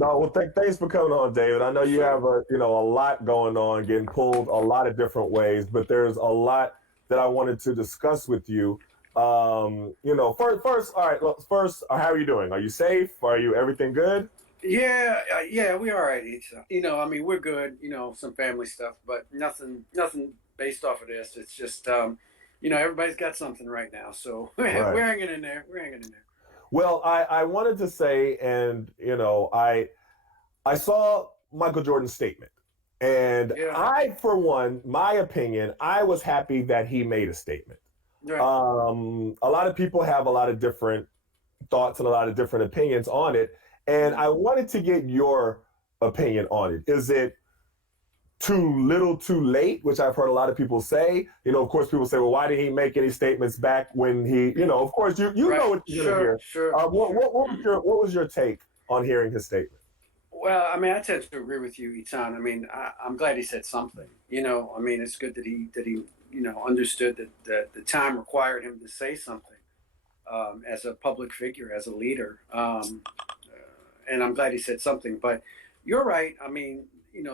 No, well, thanks for coming on, David. I know you Sure. have a lot going on, getting pulled a lot of different ways, but there's a lot that I wanted to discuss with you. All right. Well, first, how are you doing? Are you safe? Are you everything good? Yeah, we all right. I mean, we're good. Some family stuff, but nothing based off of this. It's just, everybody's got something right now, so we're Right. hanging in there. We're hanging in there. Well, I wanted to say, and I saw Michael Jordan's statement, and Yeah, I, for one, my opinion, I was happy that he made a statement. right. A lot of people have a lot of different thoughts and a lot of different opinions on it. And Mhm. I wanted to get your opinion on it. Is it too little, too late, which I've heard a lot of people say? Of course, people say, well, why did he make any statements back when of course, you know Right. what you're going to Sure, hear. sure, sure. What was your take on hearing his statement? Well, I mean, I tend to agree with you, Itan. I mean, I'm glad he said something. I mean, it's good that he understood that the time required him to say something as a public figure, as a leader. And I'm glad he said something. But you're right. I mean,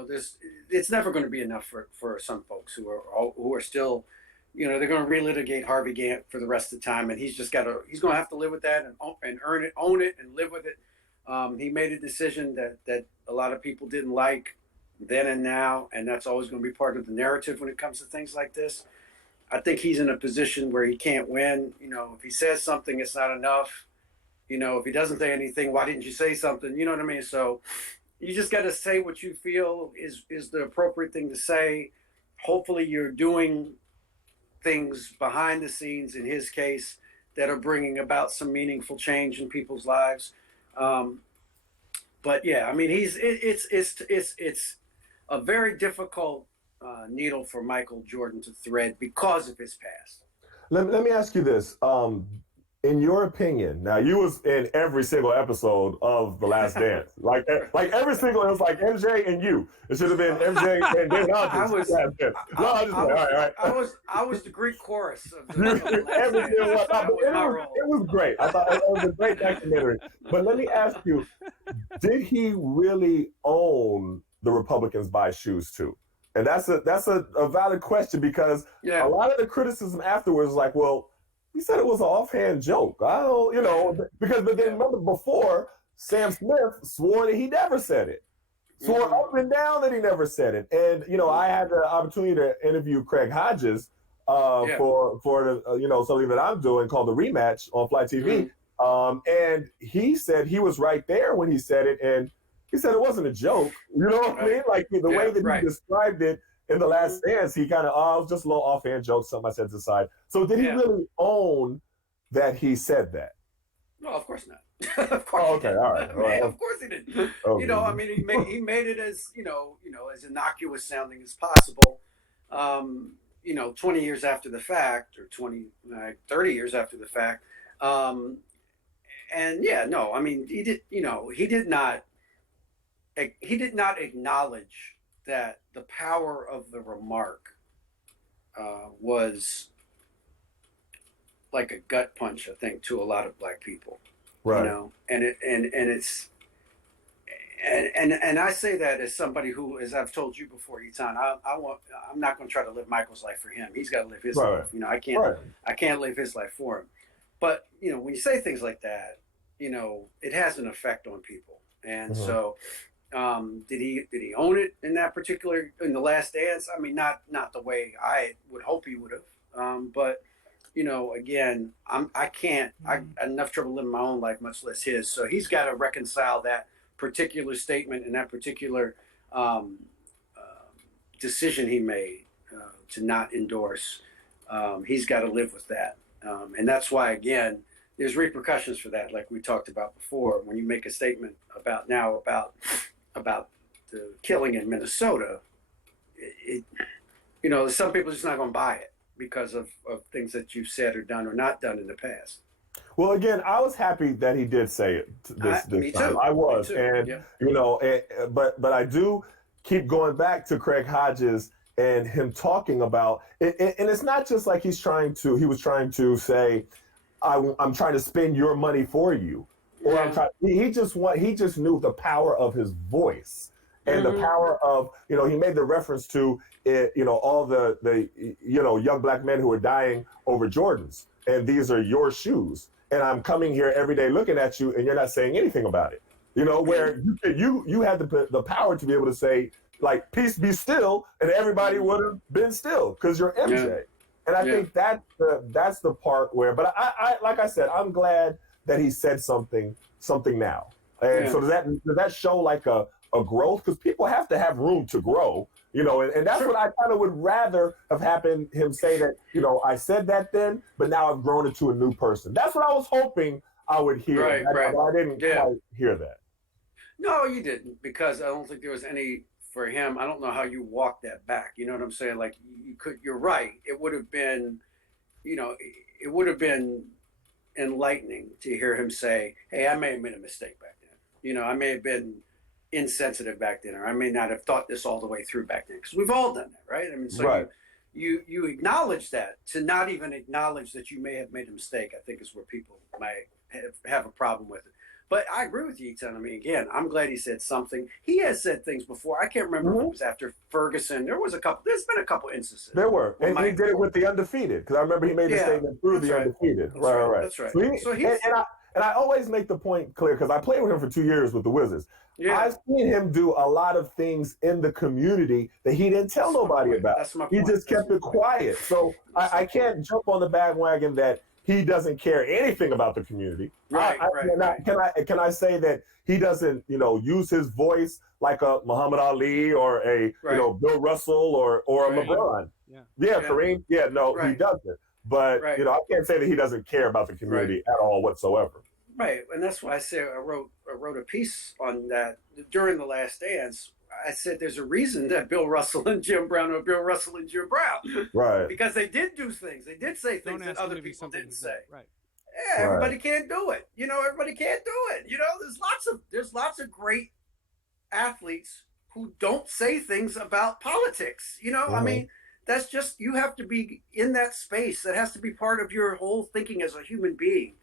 there's it's never going to be enough for some folks who are still, they're going to relitigate Harvey Gantt for the rest of the time, and he's going to have to live with that and earn it, own it, and live with it. He made a decision that a lot of people didn't like then and now, and that's always going to be part of the narrative when it comes to things like this. I think he's in a position where he can't win. If he says something, it's not enough. If he doesn't say anything, why didn't you say something? You know what I mean? So you just got to say what you feel is the appropriate thing to say. Hopefully, you're doing things behind the scenes. In his case, that are bringing about some meaningful change in people's lives. Um, but yeah, I mean, it's a very difficult needle for Michael Jordan to thread because of his past. Let me ask you this. In your opinion, now you was in every single episode of The Last Dance. Like every single, it was like MJ and you. It should have been MJ and David I Aldridge. was, Last Dance. No, I just I like, all was, right, all right. I was the Greek chorus of the Last Everything Dance. was, no, That but was my it role. was great. I thought it was a great documentary. But let me ask you, did he really own the Republicans buy shoes too? And that's a valid question because a Yeah, lot of the criticism afterwards was like, well, he said it was an offhand joke. I don't, because but then yeah. remember before Sam Smith swore that he never said it. Swore Mm-hmm. up and down that he never said it. And I had the opportunity to interview Craig Hodges Yeah. for the something that I'm doing called the rematch on Fly TV. Mm-hmm. And he said he was right there when he said it, and he said it wasn't a joke. You know what I Right. mean? Like the way Yeah. that he Right. described it in the Mm-hmm. last dance, he kind of, oh, it was just a little offhand joke, something I said to the side. So did he Yeah. really own that he said that? No, of course not. Of course Oh, he okay, didn't. all right, all Man, right. of course he didn't. I Okay. mean, he made it as as innocuous sounding as possible. 20 years after the fact, or 30 years after the fact. Um, and yeah, no, I mean, he did not acknowledge that the power of the remark was like a gut punch, I think, to a lot of black people. Right. And I say that as somebody who, as I've told you before, Etan, I'm not going to try to live Michael's life for him. He's got to live his Right. life. I can't Right. I can't live his life for him. But when you say things like that, it has an effect on people. And Mm-hmm. so, did he own it in the Last Dance? I mean, not the way I would hope he would have. But again, I can't. I had enough trouble living my own life, much less his. So he's got to reconcile that particular statement and that particular um, uh, decision he made to not endorse. He's got to live with that, and that's why again, there's repercussions for that, like we talked about before. When you make a statement about the killing in Minnesota, some people are just not going to buy it because of things that you've said or done or not done in the past. Well, again, I was happy that he did say it this Me time. too. I Me was, too. and Yeah. but I do keep going back to Craig Hodges and him talking about it, and it's not just like he was trying to say, I'm trying to spend your money for you. or I'm Yeah. trying. He just knew the power of his voice and the Mm-hmm. power of, he made the reference to it, all the young black men who are dying over Jordans, and these are your shoes, and I'm coming here every day looking at you, and you're not saying anything about it. Yeah. Where you had the power to be able to say, like, peace be still, and everybody would have been still because you're Yeah. MJ. And I Yeah. think that's the part where, but I like I said, I'm glad that he said something now. And Yeah. so does that show like a growth? Because people have to have room to grow, and that's Sure. what I kind of would rather have happened him say that, I said that then, but now I've grown into a new person. That's what I was hoping I would hear. Right. Right. But I didn't Yeah. quite hear that. No, you didn't, because I don't think there was any for him. I don't know how you walk that back. You know what I'm saying? Like, you could. You're right. It would have been, it would have been enlightening to hear him say, "Hey, I may have made a mistake back then. I may have been insensitive back then, or I may not have thought this all the way through back then." Because we've all done that, right? I mean, so Right. you acknowledge that. To not even acknowledge that you may have made a mistake, I think, is where people might have a problem with it. But I agree with you, Ethan. I mean, again, I'm glad he said something. He has said things before. I can't remember if it was after Ferguson. There's been a couple instances. There were, where and he did it with the undefeated, because I remember he made the Yeah, statement through that's the right. undefeated. That's Right, right. right. That's right. So, So he's and I always make the point clear, because I played with him for 2 years with the Wizards. yeah. I've seen him do a lot of things in the community that he didn't tell That's my nobody point. about. That's my He point. just That's kept my it point. quiet. So That's my I can't point. jump on the bandwagon that he doesn't care anything about the community. Right, right. Can I say that he doesn't, use his voice like a Muhammad Ali or a, Right. Bill Russell or a Right. LeBron? Yeah. Yeah, Yeah. Kareem. Yeah, no, he Right. doesn't. But Right. I can't say that he doesn't care about the Right. community at all whatsoever. Right, and that's why I say I wrote a piece on that during the Last Dance. I said there's a reason that Bill Russell and Jim Brown are Bill Russell and Jim Brown, Right. because they did do things, they did say Don't things that ask him other to be people something didn't he's say. not. Right. Yeah, everybody can't do it. Everybody can't do it. There's lots of great athletes who don't say things about politics. I mean, that's just, you have to be in that space. That has to be part of your whole thinking as a human being.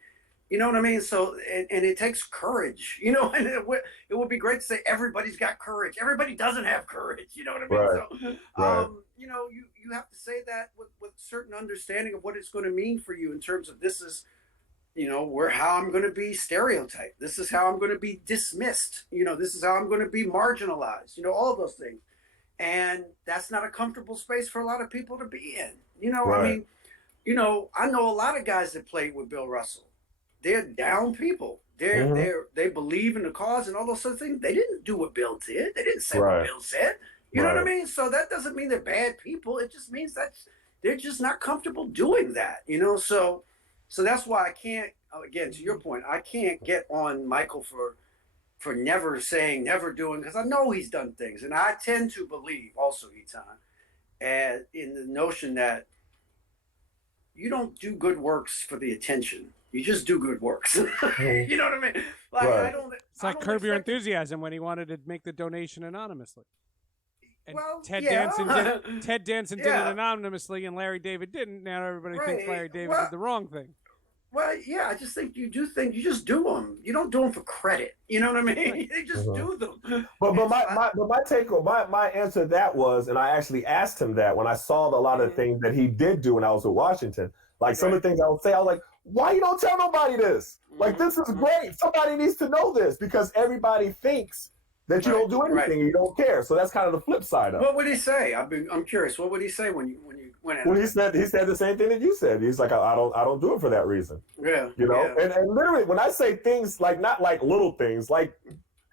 You know what I mean? So, and it takes courage, and it would be great to say everybody's got courage. Everybody doesn't have courage. You know what I mean? Right. So, Right. you have to say that with certain understanding of what it's going to mean for you in terms of this is, how I'm going to be stereotyped. This is how I'm going to be dismissed. This is how I'm going to be marginalized. All of those things. And that's not a comfortable space for a lot of people to be in. Right. I mean, I know a lot of guys that played with Bill Russell. They're down people. They believe in the cause and all those sort of things. They didn't do what Bill did. They didn't say Right. what Bill said. You know what I Right. mean? So that doesn't mean they're bad people. It just means that they're just not comfortable doing that. So that's why I can't. Again, to your point, I can't get on Michael for never saying, never doing, because I know he's done things, and I tend to believe also, Etan, and in the notion that you don't do good works for the attention. You just do good works. You know what I mean? Like, Right. I don't. It's like Curb Your Enthusiasm when he wanted to make the donation anonymously. And Well, Ted yeah. Danson did it Yeah. anonymously, and Larry David didn't. Now everybody thinks Right. Larry David Well- did the wrong thing. Well, yeah, I just think you do things. You just do them. You don't do them for credit. You know what I mean? You just do them. But It's my take on my answer to that was, and I actually asked him that when I saw a lot of things that he did do when I was with Washington. Like some of the things I would say, I was like, why you don't tell nobody this? Like, this is great. Somebody needs to know this, because everybody thinks that you don't do anything and you don't care. So that's kind of the flip side of it. What would he say? I'm curious. What would he say when you went at Well, him? he said the same thing that you said. He's like, I don't do it for that reason. Yeah. Yeah. And literally, when I say things, like, not like little things, like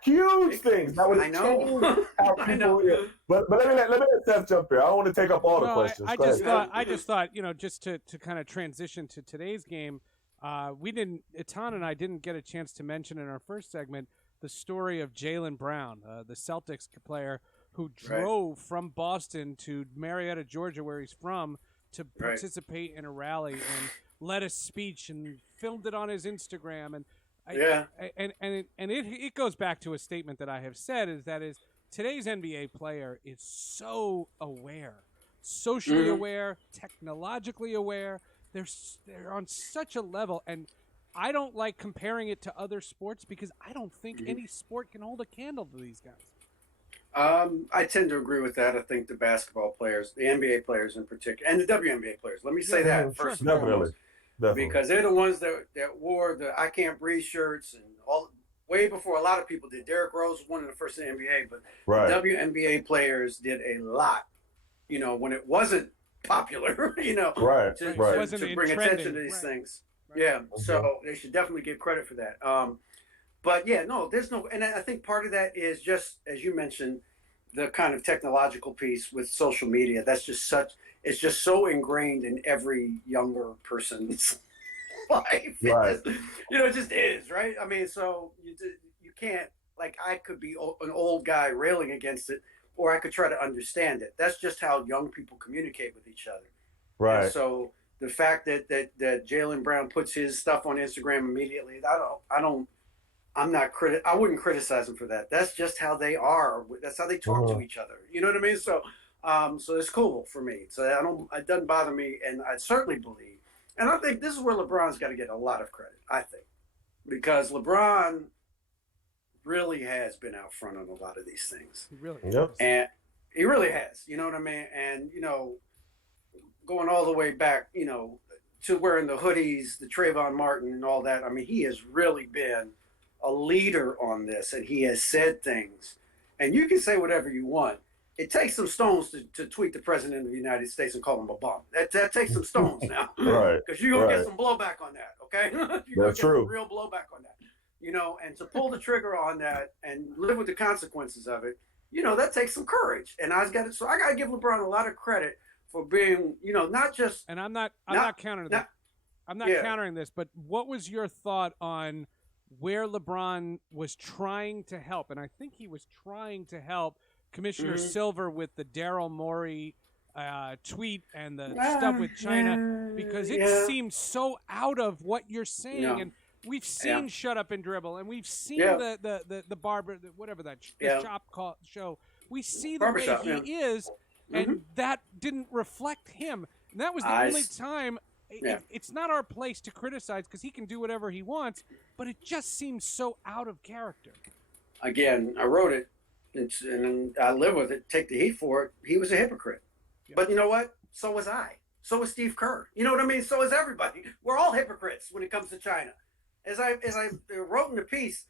huge things that would I know. change how people. I know. But let me let Seth jump here. I don't want to take up all the questions. I Go just ahead. thought, just to kind of transition to today's game, Etan and I didn't get a chance to mention in our first segment the story of Jaylen Brown, the Celtics player who drove from Boston to Marietta, Georgia, where he's from, to participate in a rally and led a speech and filmed it on his Instagram. And it goes back to a statement that I have said, is today's NBA player is so aware, socially aware, technologically aware. They're on such a level, and I don't like comparing it to other sports because I don't think any sport can hold a candle to these guys. I tend to agree with that. I think the basketball players, the NBA players in particular, and the WNBA players. Let me say that first and foremost, because they're the ones that wore the "I Can't Breathe" shirts and all way before a lot of people did. Derrick Rose was one of the first in the NBA, but WNBA players did a lot. You know, when it wasn't popular, you know, to bring attention to these things. Right. Yeah, so they should definitely get credit for that. But yeah, no, there's no, and I think part of that is just, as you mentioned, the kind of technological piece with social media. That's just it's just so ingrained in every younger person's life. Right. It just is, right? I mean, so you can't, like, I could be an old guy railing against it, or I could try to understand it. That's just how young people communicate with each other. Right. And so the fact that Jaylen Brown puts his stuff on Instagram immediately, I wouldn't criticize them for that. That's just how they are. That's how they talk to each other. You know what I mean? So, so it's cool for me. So it doesn't bother me. And I certainly believe, and I think this is where LeBron's got to get a lot of credit, I think, because LeBron really has been out front on a lot of these things. He really has. And he really has, you know what I mean? And, going all the way back, to wearing the hoodies, the Trayvon Martin and all that. I mean, he has really been a leader on this, and he has said things. And you can say whatever you want. It takes some stones to tweet the president of the United States and call him a bum. That takes some stones now. Right. Because you're going to get some blowback on that, okay? You're going to get some real blowback on that. And to pull the trigger on that and live with the consequences of it, that takes some courage. And I got to give LeBron a lot of credit for being, not just. And I'm not countering that. I'm not countering this, but what was your thought on where LeBron was trying to help? And I think he was trying to help Commissioner Silver with the Daryl Morey tweet and the stuff with China, because it seemed so out of what you're saying. And we've seen Shut Up and Dribble, and we've seen the barber, whatever that shop show. We see the way he is, and that didn't reflect him. And that was the only time. It's not our place to criticize because he can do whatever he wants, but it just seems so out of character. Again, I wrote it, and I live with it. Take the heat for it. He was a hypocrite. Yeah. But you know what? So was I. So was Steve Kerr. You know what I mean? So is everybody. We're all hypocrites when it comes to China. As I wrote in the piece,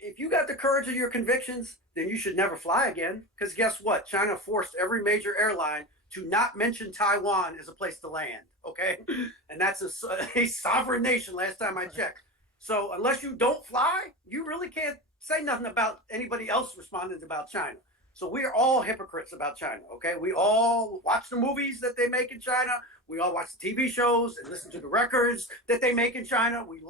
if you got the courage of your convictions, then you should never fly again. Because guess what? China forced every major airline to not mention Taiwan as a place to land, okay? And that's a sovereign nation last time I checked. So unless you don't fly, you really can't say nothing about anybody else responding about China. So we are all hypocrites about China, okay? We all watch the movies that they make in China. We all watch the TV shows and listen to the records that they make in China. We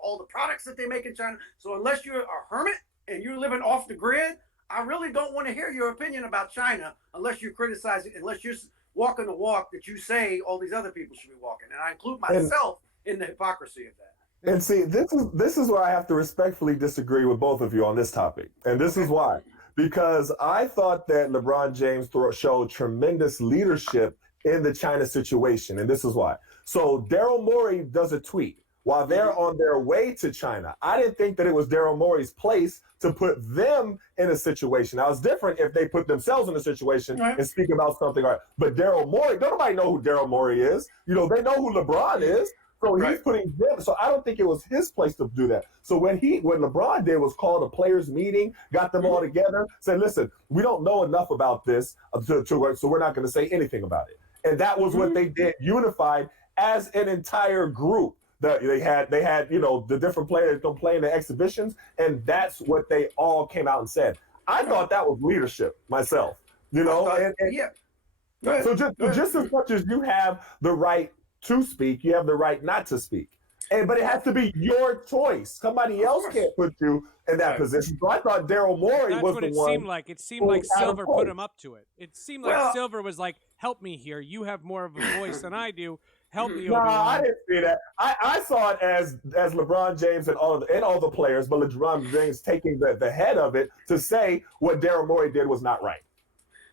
all the products that they make in China. So unless you're a hermit and you're living off the grid, I really don't want to hear your opinion about China unless you're criticizing, unless you're walking the walk that you say all these other people should be walking. And I include myself in the hypocrisy of that. And see, this is where I have to respectfully disagree with both of you on this topic. And this is why. Because I thought that LeBron James showed tremendous leadership in the China situation. And this is why. So Daryl Morey does a tweet while they're on their way to China. I didn't think that it was Daryl Morey's place to put them in a situation. Now, it's different if they put themselves in a situation and speak about something. But Daryl Morey, nobody know who Daryl Morey is. They know who LeBron is. So he's putting them. So I don't think it was his place to do that. So what LeBron did was call a players meeting, got them all together, said, listen, we don't know enough about this to work, so we're not going to say anything about it. And that was what they did, unified as an entire group. They had the different players don't play in the exhibitions, and that's what they all came out and said. I thought that was leadership myself, So just as much as you have the right to speak, you have the right not to speak. But it has to be your choice. Somebody else can't put you in that position. So I thought Daryl Morey was the one. It seemed like Silver put him up to it. It seemed like Silver was like, help me here. You have more of a voice than I do. Help me. No, I didn't see that. I saw it as LeBron James and all the players, but LeBron James taking the head of it to say what Daryl Morey did was not right.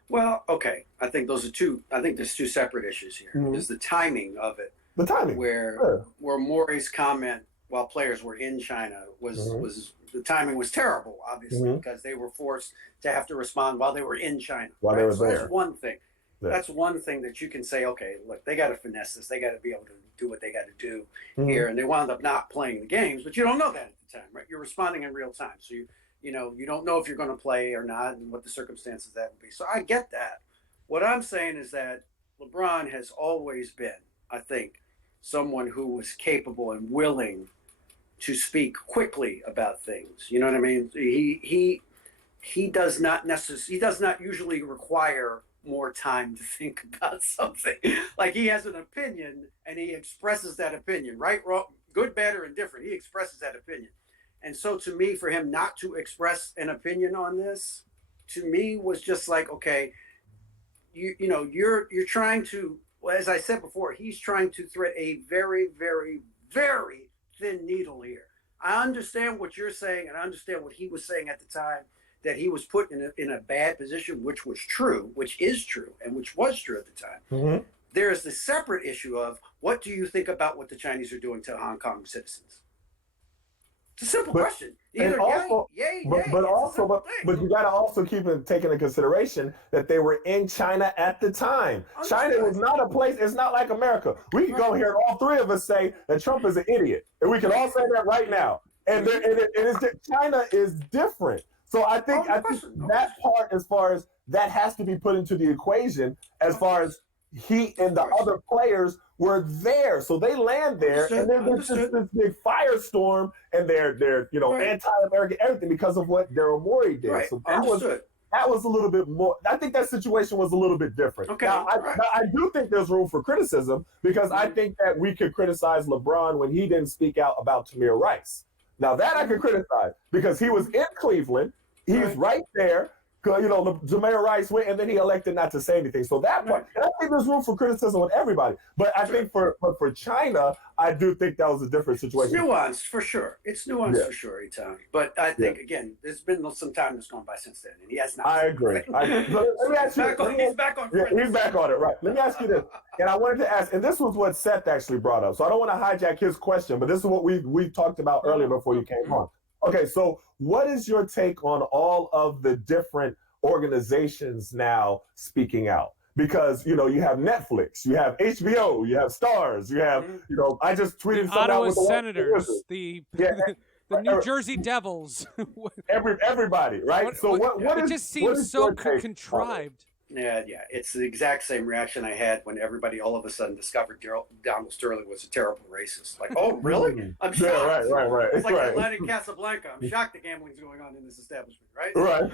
Well, okay. I think there's two separate issues here. There's the timing of it. The timing. Where Morey's comment while players were in China Mhm. was the timing was terrible, obviously, Mhm. because they were forced to have to respond while they were in China. While they Right. were So that's there. one thing. Yeah. That's one thing that you can say, okay, look, they got to finesse this. They got to be able to do what they got to do Mhm. here, and they wound up not playing the games, but you don't know that at the time, right? You're responding in real time, so you don't know if you're going to play or not, and what the circumstances that would be. So I get that. What I'm saying is that LeBron has always been, I think, someone who was capable and willing to speak quickly about things. You know what I mean? He does not he does not usually require more time to think about something. Like he has an opinion and he expresses that opinion, right, wrong, good, bad, or indifferent. He expresses that opinion. And so to me, for him not to express an opinion on this, to me was just like, okay, you're trying to, well, as I said before, he's trying to thread a very, very, very thin needle here. I understand what you're saying, and I understand what he was saying at the time, that he was put in a bad position, which was true, which is true, and which was true at the time. Mhm. There is the separate issue of what do you think about what the Chinese are doing to Hong Kong citizens? It's a simple But question. and Either yay, also, yay, but nay. but It's a also, simple but thing. you got to also take into consideration that they were in China at the time. China Understood. was not a place. It's not like America. We can go here and all three of us say that Trump is an idiot, and we can all say that right now. China is different. So Oh, no I think question. No that question. part, as far as that has to be put into the equation, as Of far course. as he Of and the course. other players were there. So they land there, and Understood. then there's just Understood. this big firestorm, and they're Right. anti-American everything because of what Daryl Morey did. Right. So Understood. that was a little bit more. I think that situation was a little bit different. Okay. Now I do think there's room for criticism because I Mhm. think that we could criticize LeBron when he didn't speak out about Tamir Rice. Now that I could criticize because he was in Cleveland, he's right there. Jameer Rice went, and then he elected not to say anything. So that part, Right. and I think there's room for criticism with everybody. But I Sure. think for China, I do think that was a different It's situation. nuanced for sure. It's nuanced Yeah. for sure, Etan. But I think again, there's been some time that's gone by since then, and he has not. I agree. So Let me ask you. he's back on. Yeah, Friends. he's back on it, right? Let me ask you this, and I wanted to ask, and this was what Seth actually brought up. So I don't want to hijack his question, but this is what we talked about earlier before you came on. Okay, so what is your take on all of the different organizations now speaking out? Because you have Netflix, you have HBO, you have Stars, you have I just tweeted The something out Ottawa with the Senators, the yeah, the New Jersey Devils. everybody, right? So what it is just what seems is so your take on it? contrived. Yeah. It's the exact same reaction I had when everybody all of a sudden discovered Donald Sterling was a terrible racist. Like, oh, really? I'm shocked. Yeah, right. It's like right. Atlantic Casablanca. I'm shocked the gambling's going on in this establishment, right? Right.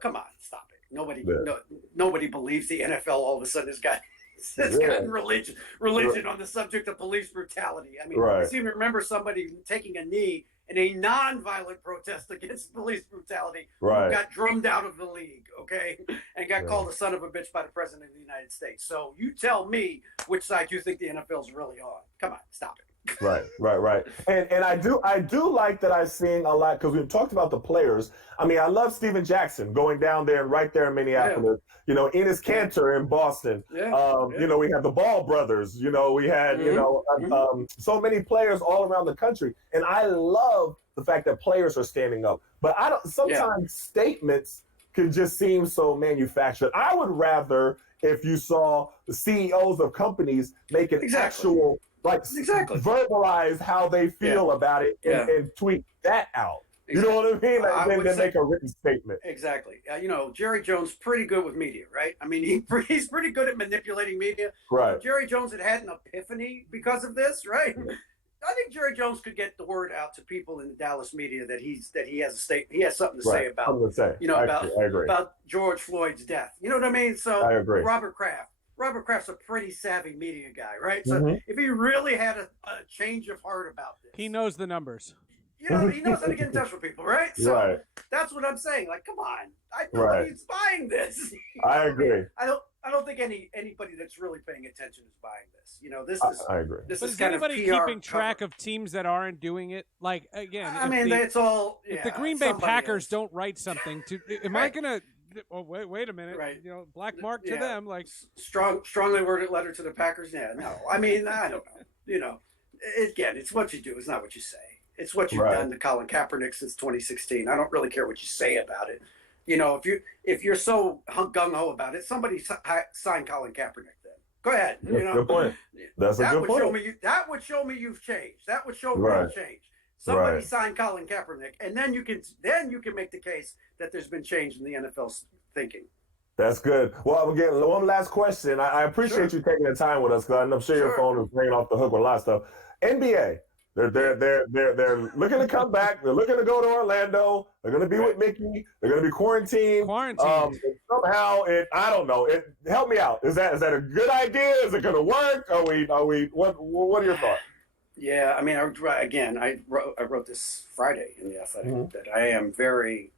Come on, stop it. Nobody, Yeah. nobody believes the NFL all of a sudden has gotten religion on the subject of police brutality. I mean, I seem to remember somebody taking a knee in a non-violent protest against police brutality who got drummed out of the league, okay, and got called a son of a bitch by the president of the United States. So you tell me which side you think the NFL's really on. Come on, stop it. Right. And I do like that I'm seeing a lot because we've talked about the players. I mean, I love Steven Jackson going down there and right there in Minneapolis. Enes Kanter in Boston. We have the Ball brothers. We had so many players all around the country, and I love the fact that players are standing up. But I don't. Sometimes statements can just seem so manufactured. I would rather if you saw the CEOs of companies make an actual verbalize how they feel about it and tweet that out. You know what I mean? Then make a written statement. Exactly. Jerry Jones pretty good with media, right? I mean, he's pretty good at manipulating media. Right. If Jerry Jones had an epiphany because of this, right? I think Jerry Jones could get the word out to people in the Dallas media that he has something to say about about George Floyd's death. You know what I mean? So I agree. Robert Kraft's a pretty savvy media guy, right? So if he really had a change of heart about this, he knows the numbers. he knows how to get in touch with people, right? So that's what I'm saying. Like, come on, nobody's buying this. I agree. I don't think anybody that's really paying attention is buying this. I agree. This but is is kind anybody of PR keeping track of teams that aren't doing it? Like, again, it's all. If the Green Bay Packers don't write something, am I gonna? Oh, wait a minute. Right. Black mark to them. Like strongly worded letter to the Packers. Yeah, no. I mean, I don't know. again, it's what you do. It's not what you say. It's what you've Right. done to Colin Kaepernick since 2016. I don't really care what you say about it. If you're so gung ho about it, somebody sign Colin Kaepernick. Then go ahead. That's a good point. That's a good point. That would show me you've changed. That would show Right. real change. Somebody Right. sign Colin Kaepernick, and then you can make the case that there's been change in the NFL's thinking. That's good. Well, again, one last question. I appreciate you taking the time with us because I'm sure your phone is ringing off the hook with a lot of stuff. NBA, they're looking to come back. They're looking to go to Orlando. They're going to be with Mickey. They're going to be quarantined. Somehow, I don't know. Help me out. Is that a good idea? Is it going to work? Are we? What are your thoughts? Yeah, I mean, I wrote this Friday in the Athletic that I am very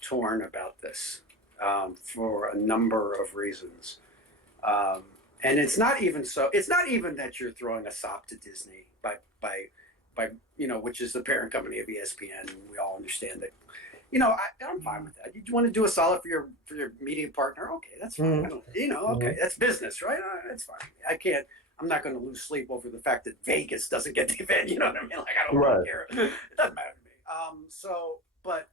torn about this for a number of reasons, and it's not even that you're throwing a sop to Disney by which is the parent company of ESPN. And we all understand that. I'm fine with that. You want to do a solid for your media partner? Okay, that's fine. Okay, that's business, right? That's fine. I'm not going to lose sleep over the fact that Vegas doesn't get the event. You know what I mean? Like, I don't really care. It doesn't matter to me. But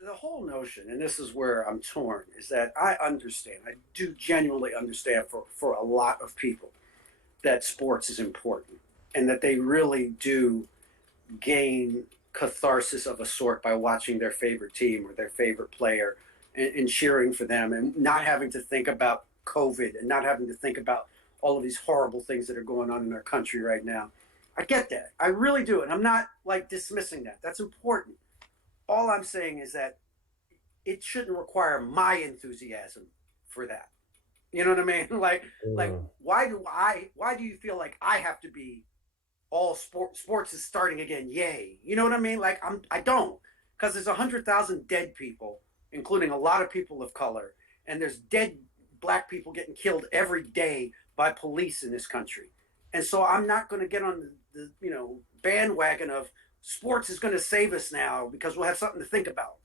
the whole notion, and this is where I'm torn, is that I do genuinely understand for a lot of people that sports is important and that they really do gain catharsis of a sort by watching their favorite team or their favorite player and cheering for them and not having to think about COVID and not having to think about all of these horrible things that are going on in our country right now. I get that. I really do. And I'm not dismissing that. That's important. All I'm saying is that it shouldn't require my enthusiasm for that. You know what I mean? Like why do you feel like I have to be all sports is starting again? Yay. You know what I mean? Like I don't, because there's 100,000 dead people, including a lot of people of color. And there's dead Black people getting killed every day by police in this country. And so I'm not going to get on the bandwagon of sports is going to save us now because we'll have something to think about.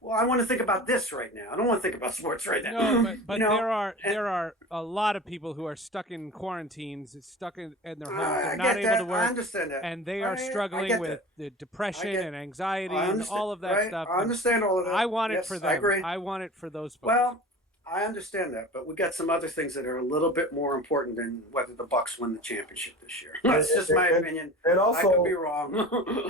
Well, I want to think about this right now. I don't want to think about sports right now. No, but there are a lot of people who are stuck in quarantines, stuck in their homes, they're not able to work. I understand that. And they are struggling with the depression and anxiety and all of that stuff. I understand all of that. I want it for them. I agree. I want it for those folks. Well, I understand that, but we got some other things that are a little bit more important than whether the Bucks win the championship this year. That's just my opinion. And also, I could be wrong.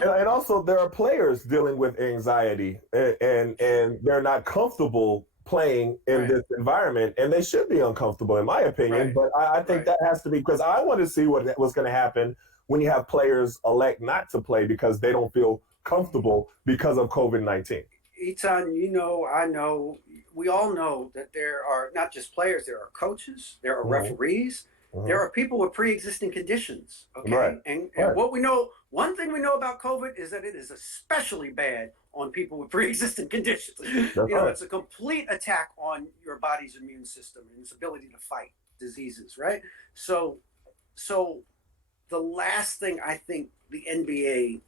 and also, there are players dealing with anxiety, and they're not comfortable playing in this environment, and they should be uncomfortable, in my opinion. But I think that has to be, because I want to see what's going to happen when you have players elect not to play because they don't feel comfortable because of COVID-19. Eitan, I know, we all know that there are not just players, there are coaches, there are referees, there are people with pre-existing conditions. Okay. Right. And what we know, one thing we know about COVID is that it is especially bad on people with pre-existing conditions. It's a complete attack on your body's immune system and its ability to fight diseases, right? So the last thing I think the NBA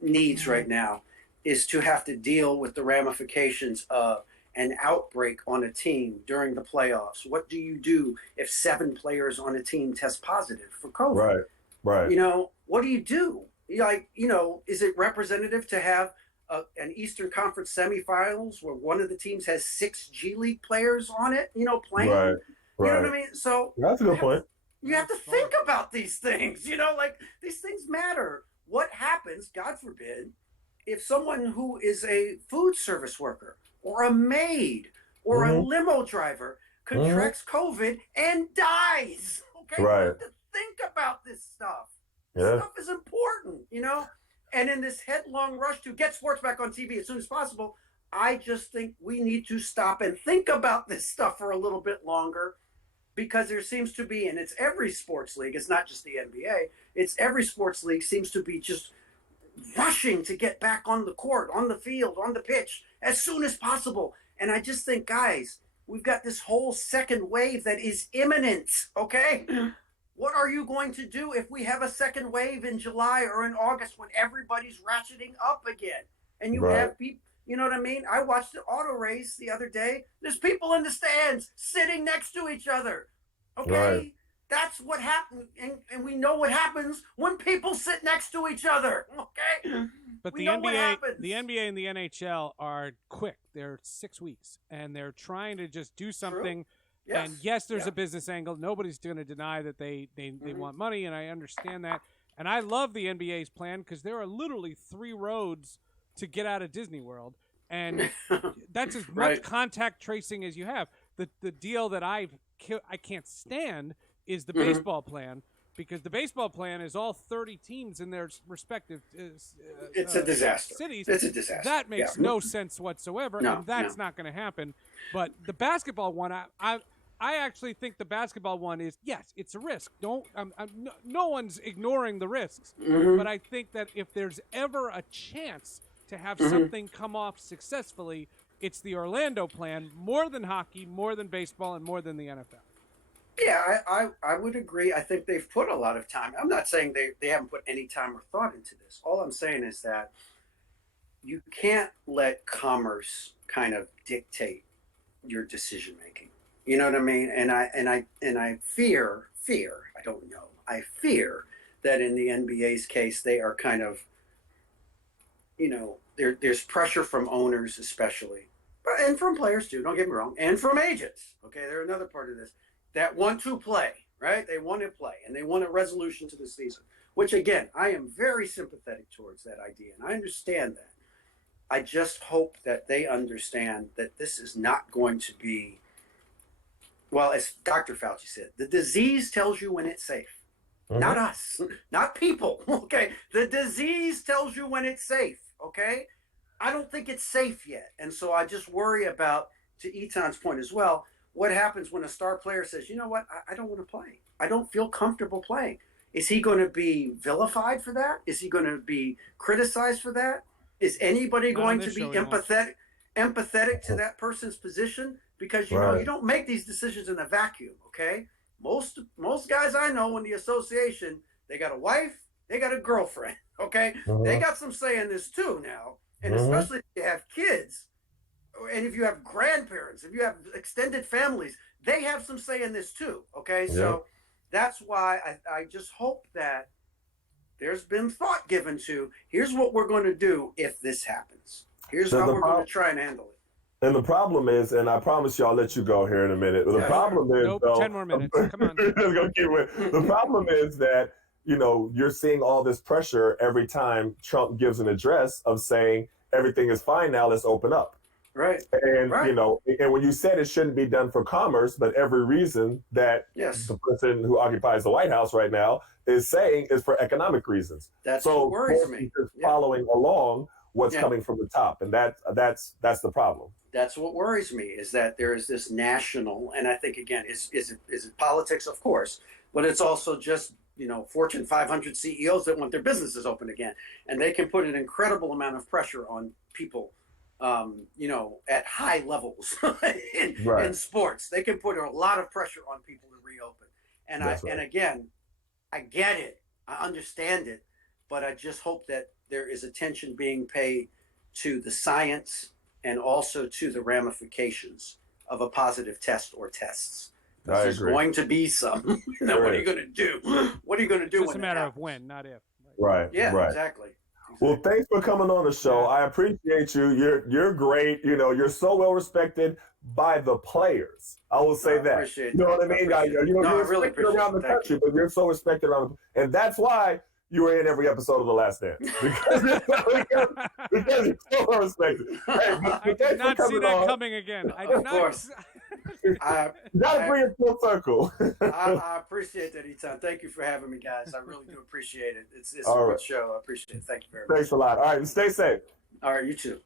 needs right now is to have to deal with the ramifications of an outbreak on a team during the playoffs. What do you do if 7 players on a team test positive for COVID? Right. What do you do? Is it representative to have an Eastern Conference semifinals where one of the teams has 6 G League players on it, playing? Right. You know what I mean? So that's a good point. You have to think about these things, these things matter. What happens, God forbid, if someone who is a food service worker or a maid or a limo driver contracts COVID and dies? Okay, right. We have to think about this stuff. Yeah. This stuff is important, And in this headlong rush to get sports back on TV as soon as possible, I just think we need to stop and think about this stuff for a little bit longer, because there seems to be, and it's every sports league, it's not just the NBA, it's every sports league seems to be just rushing to get back on the court, on the field, on the pitch as soon as possible. And I just think, guys, we've got this whole second wave that is imminent, okay? What are you going to do if we have a second wave in July or in August when everybody's ratcheting up again? And you have people, you know what I mean? I watched the auto race the other day. There's people in the stands sitting next to each other, okay? That's what happened, and we know what happens when people sit next to each other. Okay, But we the know what NBA, happens. the NBA and the NHL are quick. They're 6 weeks, and they're trying to just do something. Yes. And yes, there's Yeah. a business angle. Nobody's going to deny that they Mhm. want money, and I understand that. And I love the NBA's plan because there are literally 3 roads to get out of Disney World, and that's as much Right. contact tracing as you have. The deal that I can't stand is the Mhm. baseball plan, because the baseball plan is all 30 teams in their respective It's a disaster. cities. It's a disaster. That makes Yeah. no sense whatsoever, No, and that's no. not going to happen. But the basketball one, I actually think the basketball one is, yes, it's a risk. Don't no one's ignoring the risks, Mhm. but I think that if there's ever a chance to have Mhm. something come off successfully, it's the Orlando plan, more than hockey, more than baseball, and more than the NFL. Yeah, I would agree. I think they've put a lot of time. I'm not saying they haven't put any time or thought into this. All I'm saying is that you can't let commerce kind of dictate your decision making. You know what I mean? And I fear, I don't know. I fear that in the NBA's case they are kind of, there's pressure from owners especially, and from players too, don't get me wrong, and from agents. Okay, they're another part of this that want to play, right? They want to play and they want a resolution to the season, which again, I am very sympathetic towards that idea and I understand that. I just hope that they understand that this is not going to be, well, as Dr. Fauci said, the disease tells you when it's safe. Not us, not people. Okay, the disease tells you when it's safe. Okay, I don't think it's safe yet, and so I just worry about, to Etan's point as well, what happens when a star player says, you know what, I don't want to play. I don't feel comfortable playing. Is he going to be vilified for that? Is he going to be criticized for that? Is anybody Not on going this to be show, he won't. empathetic to that person's position? Because Right. you don't make these decisions in a vacuum. Okay, most guys I know in the association, they got a wife, they got a girlfriend. Okay, they got some say in this too now, and especially if you have kids, and if you have grandparents, if you have extended families, they have some say in this too. Okay, Yeah. so that's why I just hope that there's been thought given to, here's what we're going to do if this happens. Here's So how the we're going to try and handle it. And the problem is, and I promise you, I'll let you go here in a minute. The Yeah, problem is, Nope, though, 10 more minutes. Come on. just gonna keep it. The problem is that you're seeing all this pressure every time Trump gives an address of saying everything is fine now. Let's open up. Right. And Right. and when you said it shouldn't be done for commerce, but every reason that Yes. the person who occupies the White House right now is saying is for economic reasons. That's So what worries me. just Yeah. following along what's Yeah. coming from the top, and that's the problem. That's what worries me, is that there is this national, and I think again, is it politics, of course, but it's also just Fortune 500 CEOs that want their businesses open again, and they can put an incredible amount of pressure on people, at high levels in sports. They can put a lot of pressure on people to reopen, and and again, I get it, I understand it, but I just hope that there is attention being paid to the science and also to the ramifications of a positive test or tests. There's going to be some. What are you going to do? What are you going to do? It's just a matter of when, not if. Right. Yeah, right. exactly. Well, thanks for coming on the show. Yeah. I appreciate you. You're great. You're so well respected by the players. I will say that. Appreciate You know that. what I mean? Appreciate it. You're No, I respected really appreciate around the it. Thank country, you. but you're so respected around, and that's why you were in every episode of The Last Dance because you're so well respected. Hey, I thanks did for not see coming that on. coming again. I did Of not. course. I, You gotta bring it full circle. I appreciate that, Etan. Thank you for having me, guys. I really do appreciate it. It's a All good right. show. I appreciate it. Thank you very much. Thanks a lot. All right, and stay safe. All right, you too.